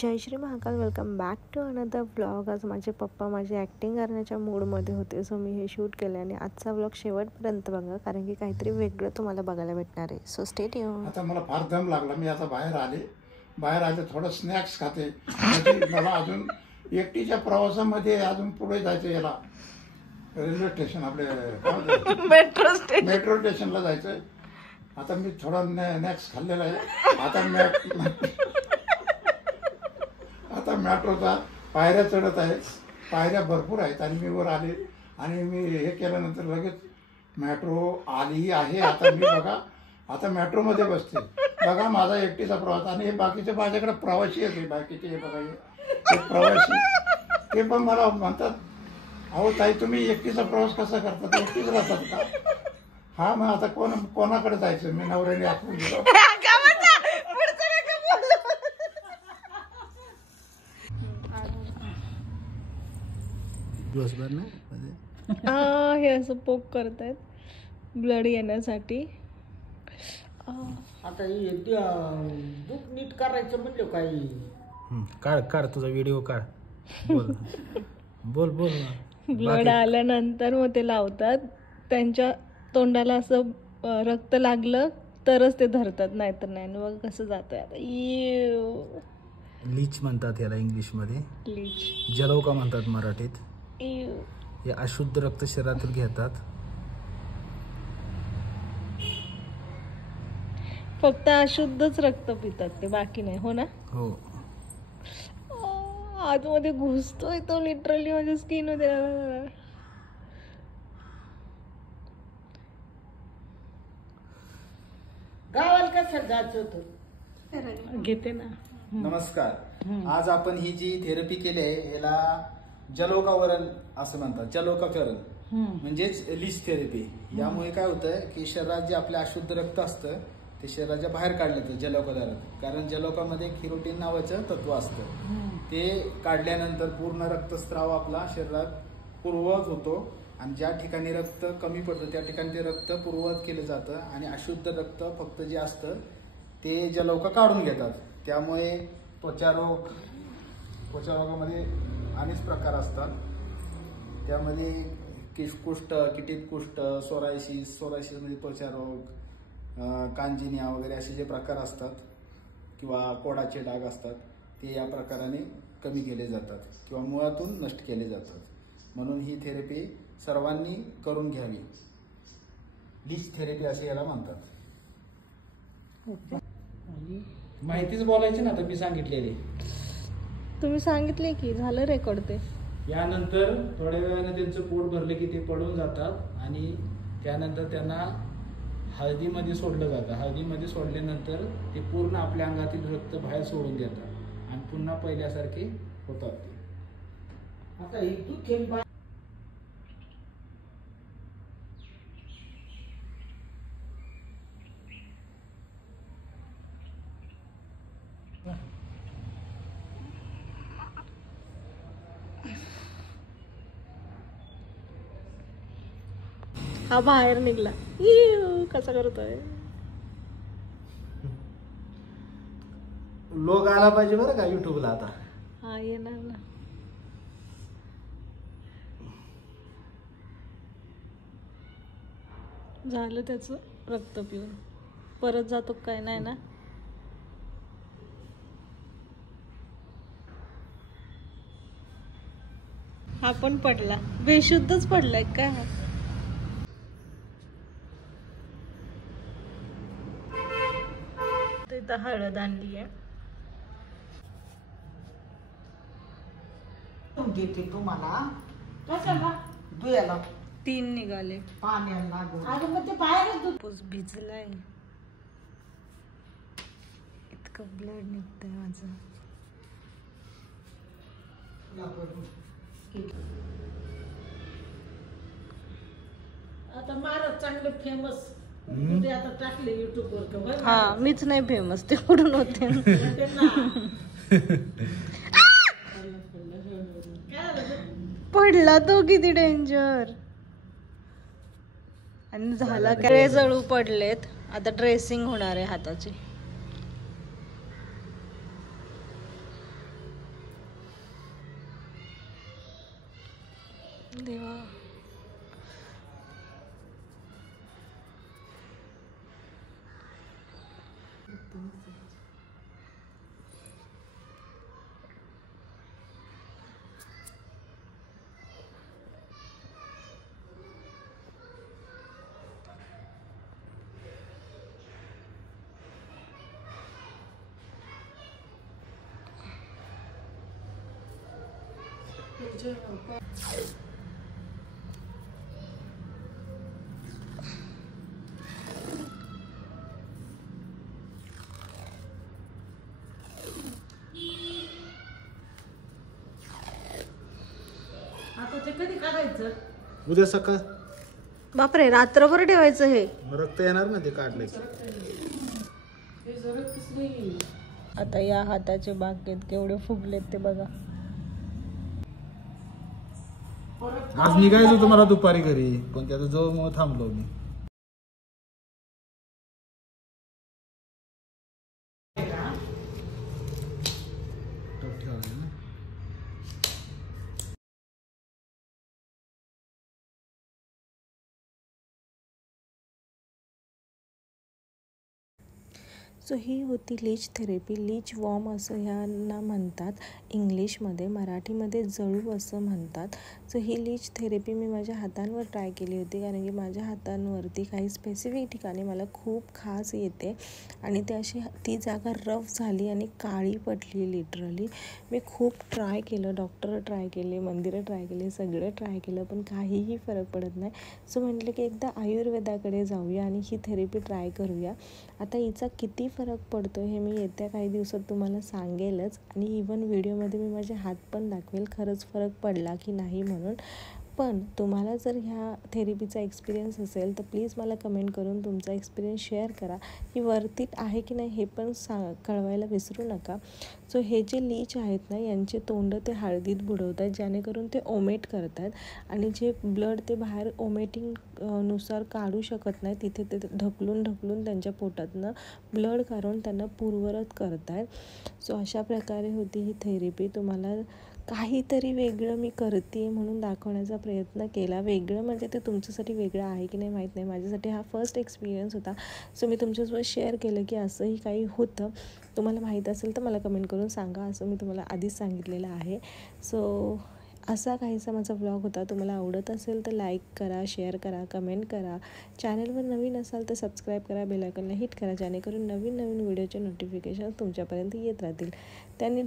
Jai Shri Mahakal. Welcome back to another vlog. आज माझे पप्पा माझी ॲक्टिंग करण्याच्या मूडमध्ये होते, सो मी हे शूट केलं आणि आजचा व्लॉग शेवटपर्यंत बघा, कारण की काहीतरी वेगळं तुम्हाला बघायला भेटणार आहे. So stay tune. आता मला फार दम लागला. मी आता बाहेर आले थोडं स्नॅक्स खाते. मला अजून एकटीच्या प्रवासामध्ये अजून पुढे जायचं, याला रेल्वे स्टेशन आपले मेट्रो स्टेशनला जायचं. आता मी थोडा स्नॅक्स खाल्लेला आहे. आता मेट्रोचा पायऱ्या चढत आहे. पायऱ्या भरपूर आहेत आणि मी वर आले आणि मी हे केल्यानंतर लगेच मेट्रो आली आहे. आता मी बघा, आता मेट्रोमध्ये बसते. बघा माझा एकटीचा प्रवास. आणि हे बाकीचे माझ्याकडे प्रवासी येते, बाकीचे हे बघा हे प्रवासी, ते पण मला म्हणतात, अहो ताई तुम्ही एकटीचा प्रवास कसा करता, एकटीच राहतात का? हा, मग आता कोणाकडे जायचं? मी नवऱ्याने आखून गेलो. दिवसभर ना हे असं पोक करतायत ब्लड येण्यासाठी. आता बुक नीट करायचं म्हणलं काही काढ तुझा व्हिडिओ काढ. बोल ब्लड आल्यानंतर मग ते लावतात. त्यांच्या तोंडाला असं रक्त लागलं तरच ते धरतात, नाहीतर नाही. मग कसं जातंय आता. लीच म्हणतात याला इंग्लिशमध्ये. लीच, जलौका म्हणतात मराठीत. हे अशुद्ध रक्त शरीरातून घेतात. फक्त अशुद्धच रक्त पितात ते, बाकी नाही. हो ना? हो. आतमध्ये घुसतोय तो लिटरली माझ्या स्किन मध्ये. गावाला कसं जायचं होतं? घेते ना. नमस्कार. आज आपण ही जी थेरपी केली आहे याला जलौकावरण असं म्हणतात. जलौकाकरण म्हणजेच लीच थेरपी. यामुळे काय होतं की शरीरात जे आपलं अशुद्ध रक्त असतं ते शरीराच्या बाहेर काढलं जातं जलौकाद्वारे. कारण जलौकामध्ये किरोटीन नावाचं तत्व असतं. ते काढल्यानंतर पूर्ण रक्तस्राव आपला शरीरात पूर्ववत होतो आणि ज्या ठिकाणी रक्त कमी पडतं त्या ठिकाणी ते रक्त पूर्ववत केलं जातं आणि अशुद्ध रक्त फक्त जे असतं ते जलौका काढून घेतात. त्यामुळे त्वचारोगामध्ये अनेक प्रकार असतात. त्यामध्ये कुष्ठ, किटीत कुष्ठ, सोरायसिस मध्ये त्वचारोग, कांजिनिया वगैरे असे जे प्रकार असतात किंवा कोडाचे डाग असतात ते या प्रकाराने कमी केले जातात किंवा मुळातून नष्ट केले जातात. म्हणून ही थेरपी सर्वांनी करून घ्यावी. लीच थेरपी असे याला म्हणतात. माहितीच बोलायची ना, तर मी सांगितलेली. तुम्ही सांगितले की झालं रेकॉर्ड ते. यानंतर थोड्या वेळाने त्यांचं पोट भरलं की ते पडून जातात आणि त्यानंतर त्यांना हळदीमध्ये सोडलं जातं. हळदीमध्ये सोडल्यानंतर ते पूर्ण आपल्या अंगातील रक्त बाहेर सोडून देतात आणि पुन्हा पहिल्यासारखे होतात ते. आता हा बाहेर निघला. कसा करतोय. लोक आला पाहिजे बरं का युट्यूबला आता. हा येणार ना. झालं त्याचं रक्त पिऊन. परत जातो काय नाही ना. हा पण पडला, बेशुद्धच पडलाय काय. हा इथं हळद आणली आहे. देते तुम्हाला कशाला दुयाला 3 निघाले. पाण्याला लागून. अगं मग ते बाहेरच दूध भिजलाय. इतकं ब्लड निघतंय माझं. आता महाराज चांगले फेमस आता टाकले युट्यूब वर. हा, मीच नाही फेमस, ते कुठून होते. पडला तो, किती डेंजर. आणि झाला काय, जळू पडलेत. आता ड्रेसिंग होणार आहे हाताची. देवा. आता ते कधी काढायचं? उद्या सकाळ बापरे, रात्रभर ठेवायचं हे. रक्त येणार ना ते काढले. हे जरतच नाही. आता या हाताचे बागेत केवढे फुगलेत ते बघा. आज निघायचं होतं मला दुपारी घरी, पण त्याचा जवळ थांबलो मी. सो ही होती लीच थेरपी. लीच वॉर्म असं ह्यांना म्हणतात इंग्लिशमध्ये, मराठीमध्ये जळू असं म्हणतात. सो ही लीच थेरपी मी माझ्या हातांवर ट्राय केली होती, कारण की माझ्या हातांवरती काही स्पेसिफिक ठिकाणी मला खूप खास येते आणि ती जागा रफ झाली आणि काळी पडली लिटरली. मी खूप ट्राय केलं, डॉक्टर ट्राय केले, मंदिरं ट्राय केले, सगळं ट्राय केलं, पण काहीही फरक पडत नाही. सो म्हटलं की एकदा आयुर्वेदाकडे जाऊया आणि ही थेरपी ट्राय करूया. आता हिचा किती फरक पडतो हे मी येत्या काही दिवसात तुम्हाला सांगेलच, आणि इवन व्हिडिओमध्ये मी माझे हात पण दाखवेल खरंच फरक पडला की नाही म्हणून. पण तुम्हाला जर ह्या थेरपीचा एक्सपिरियन्स असेल तर प्लीज मला कमेंट करून तुमचा एक्सपिरियन्स शेअर करा. ही वर्थ इट आहे की नाही हे पण कळवायला विसरू नका. सो हे जे लीच आहेत ना, यांचे तोंड ते हळदीत बुडवतात, जेणेकरून ते ओमेट करतात आणि जे ब्लड ते बाहेर ओमेटिंग नुसार काढू शकत नाही, तिथे ते ढकलून त्यांच्या पोटातनं ब्लड काढून त्यांना पूर्वरत करतात. सो अशा प्रकारे होती ही थेरपी. तुम्हाला काहीतरी वेगळं मी करते म्हणून दाखवण्याचा प्रयत्न केला. वेगळं म्हणजे ते तुमच्यासाठी वेगळं आहे की नाही माहीत नाही, माझ्यासाठी हा फर्स्ट एक्सपिरियन्स होता. सो मी तुमच्यासोबत शेअर केलं की असंही काही होतं. तुम्हाला माहीत असेल तर मला कमेंट करून सांगा, असं मी तुम्हाला आधीच सांगितलेलं आहे. सो असा काहीसा माझा व्लॉग होता. तुम्हाला आवडत असेल तर लाईक करा, शेअर करा, कमेंट करा. चॅनलवर नवीन असाल तर सबस्क्राईब करा, बेल आयकॉनला हिट करा, जेणेकरून नवीन व्हिडिओचे नोटिफिकेशन तुमच्यापर्यंत येत राहतील. त्याने